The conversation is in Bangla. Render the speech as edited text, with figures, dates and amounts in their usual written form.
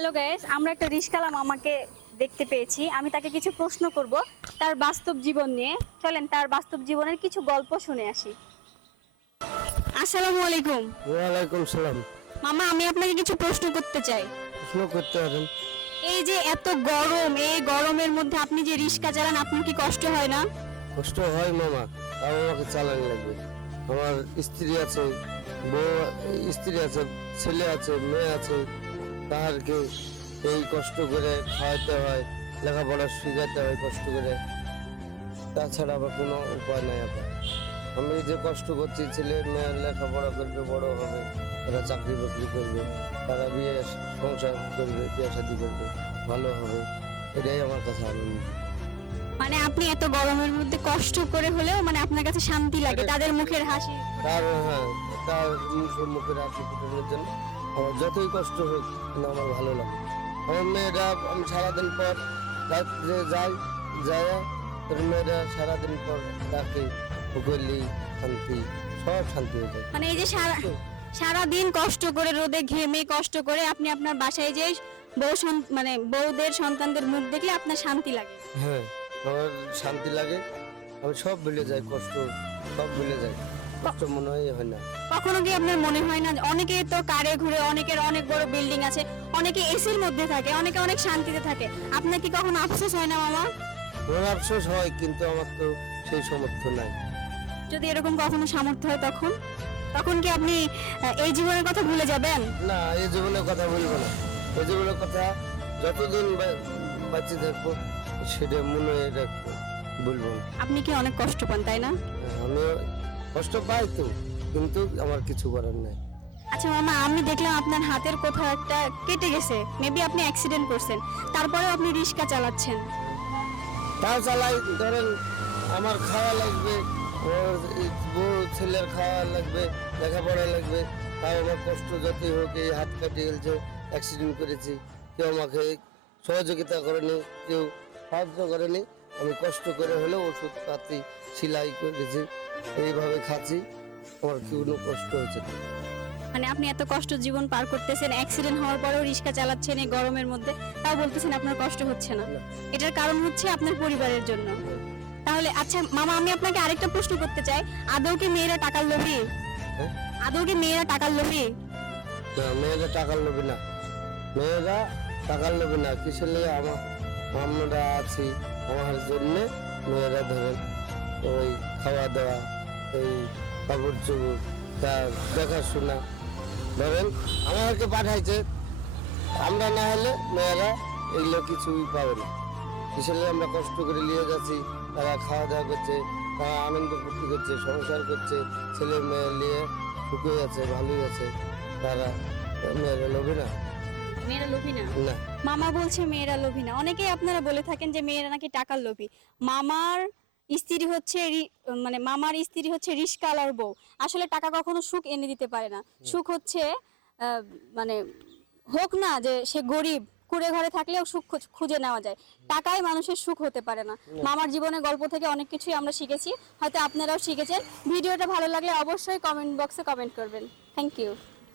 হ্যালো গাইস, আমরা একটা রিশকালা মামাকে দেখতে পেয়েছি। আমি তাকে কিছু প্রশ্ন করব তার বাস্তব জীবন নিয়ে। চলেন তার বাস্তব জীবনের কিছু গল্প শুনে আসি। আসসালামু আলাইকুম। ওয়ালাইকুম সালাম। মামা, আমি আপনাকে কিছু প্রশ্ন করতে চাই। প্রশ্ন করতে পারেন। এই যে এত গরম, এই গরমের মধ্যে আপনি যে রিশকা চালান, আপনার কি কষ্ট হয় না? কষ্ট হয় মামা, তাও আমাকে চালান লাগবে। আমার স্ত্রী আছে, বউ স্ত্রী আছে, ছেলে আছে, মেয়ে আছে, তাহারকে এই কষ্ট করে খাওয়াতে হয়, লেখাপড়া শিখাতে হয় কষ্ট করে। তাছাড়া আবার কোনো উপায় নাই। আবার আমি যে কষ্ট করছি, ছেলে মেয়ের লেখাপড়া করবে, বড় হবে, তারা চাকরি বাকরি করবে, তারা বিয়ে সংসার করবে, বিয়ে শাদী করবে, ভালো হবে, এটাই আমার কাছে আনন্দ। মানে আপনি এত গরমের মধ্যে কষ্ট করে হলেও মানে আপনার কাছে শান্তি লাগে, তাদের মুখের হাসি। তার তার মুখের হাসি ফোটানোর জন্য আমার যতই কষ্ট হোক কিন্তু আমার ভালো লাগে। আমার মেয়েরা, আমি সারাদিন পর রাত্রে যাই তোর মেয়েরা সারাদিন পর ডাকে, গলি শান্তি, সব শান্তি হয়ে যায়। মানে এই যে সারাদিন কষ্ট করে রোদে ঘেমে কষ্ট করে আপনি আপনার বাসায় যে মানে বউদের সন্তানদের মুখ দেখলে আপনার শান্তি লাগে। হ্যাঁ, আমার শান্তি লাগে, আমি সব ভুলে যাই, কষ্ট সব ভুলে যাই, কষ্ট মনে হয় না। কখনো কি আপনার মনে হয় না, অনেকে তো কারে ঘুরে, অনেকের অনেক বড় বিল্ডিং আছে, অনেকে এসির মধ্যে থাকে, অনেকে অনেক শান্তিতে থাকে, আপনার কি কখনো আফসোস হয় না মামা? আমার আফসোস হয়, কিন্তু আমার তো সেই সামর্থ্য নাই। যদি এরকম কখনো সামর্থ্য হয় তখন তখন কি আপনি এই জীবনের কথা ভুলে যাবেন? না, এই জীবনের কথা বলবো না। এই জীবনের কথা যতদিন বাঁচে থাকবো সেটা মনে রাখবো, বলবো না। আপনি কি অনেক কষ্ট পান, তাই না? আমি কষ্ট পাই তো, কিন্তু আমার কিছু করার নাই। আচ্ছা মামা, আমি দেখলাম আপনার হাতের কোথাও একটা কেটে গেছে, মেবি আপনি অ্যাক্সিডেন্ট করছেন, তারপরেও আপনি রিক্সা চালাচ্ছেন। তাও চালাই, ধরেন আমার খাওয়া লাগবে, ওর বউ ছেলের খাওয়া লাগবে, লেখাপড়া লাগবে, তাও আমার কষ্ট যতই হোক, এই হাত কাটে গেছে, অ্যাক্সিডেন্ট করেছি, কেউ আমাকে সহযোগিতা করেনি, কেউ সাহায্য করেনি। আমি কষ্ট করে হলেও ওষুধ পাতি সেলাই করেছি, এইভাবে খাচ্ছি, আমার কোনো কষ্ট হয়েছে না। মানে আপনি এত কষ্ট জীবন পার করতেছেন, অ্যাক্সিডেন্ট হওয়ার পরেও রিক্সা চালাচ্ছেন এই গরমের মধ্যে, তাও বলতেছেন আপনার কষ্ট হচ্ছে না। না। এটার কারণ হচ্ছে আপনার পরিবারের জন্য। তাহলে আচ্ছা মামা, আমি আপনাকে আরেকটা প্রশ্ন করতে চাই, আদৌ কি মেয়েরা টাকার লোভী? হ্যাঁ? আদৌ কি মেয়েরা টাকার লোভী? না, মেয়েরা টাকার লোভে না, মেয়েরা টাকার লোভে না। কিসের লেগে আমরা আছি আমার জন্য, মেয়েরা ধরেন ওই খাওয়া দাওয়া, এই কাপড় চোপড়, তার দেখাশোনা, ধরেন আমাদেরকে পাঠাইছে, আমরা না হলে মেয়েরা এগুলো কিছুই পাবে না। কিসের লেগে আমরা কষ্ট করে নিয়ে যাচ্ছি, তারা খাওয়া দাওয়া করছে, তারা আনন্দ ফুর্তি করছে, সংসার করছে, ছেলে মেয়ে নিয়ে সুখে আছে, ভালোই আছে, তারা মেয়েরা লোভে না। মেয়েরা লোভী না? না, মামা বলছে মেয়েরা লোভী না। অনেকেই আপনারা বলে থাকেন যে মেয়েরা নাকি টাকার লোভী। মামার স্ত্রী হচ্ছে মানে মামার স্ত্রী হচ্ছে রিশকালার বউ। আসলে টাকা কখনো সুখ এনে দিতে পারে না। সুখ হচ্ছে মানে হোক না যে সে গরিব, কুড়ে ঘরে থাকলেও সুখ খুঁজে নেওয়া যায়, টাকায় মানুষের সুখ হতে পারে না। মামার জীবনের গল্প থেকে অনেক কিছুই আমরা শিখেছি, হয়তো আপনারাও শিখেছেন। ভিডিওটা ভালো লাগলে অবশ্যই কমেন্ট বক্সে কমেন্ট করবেন। Thank you.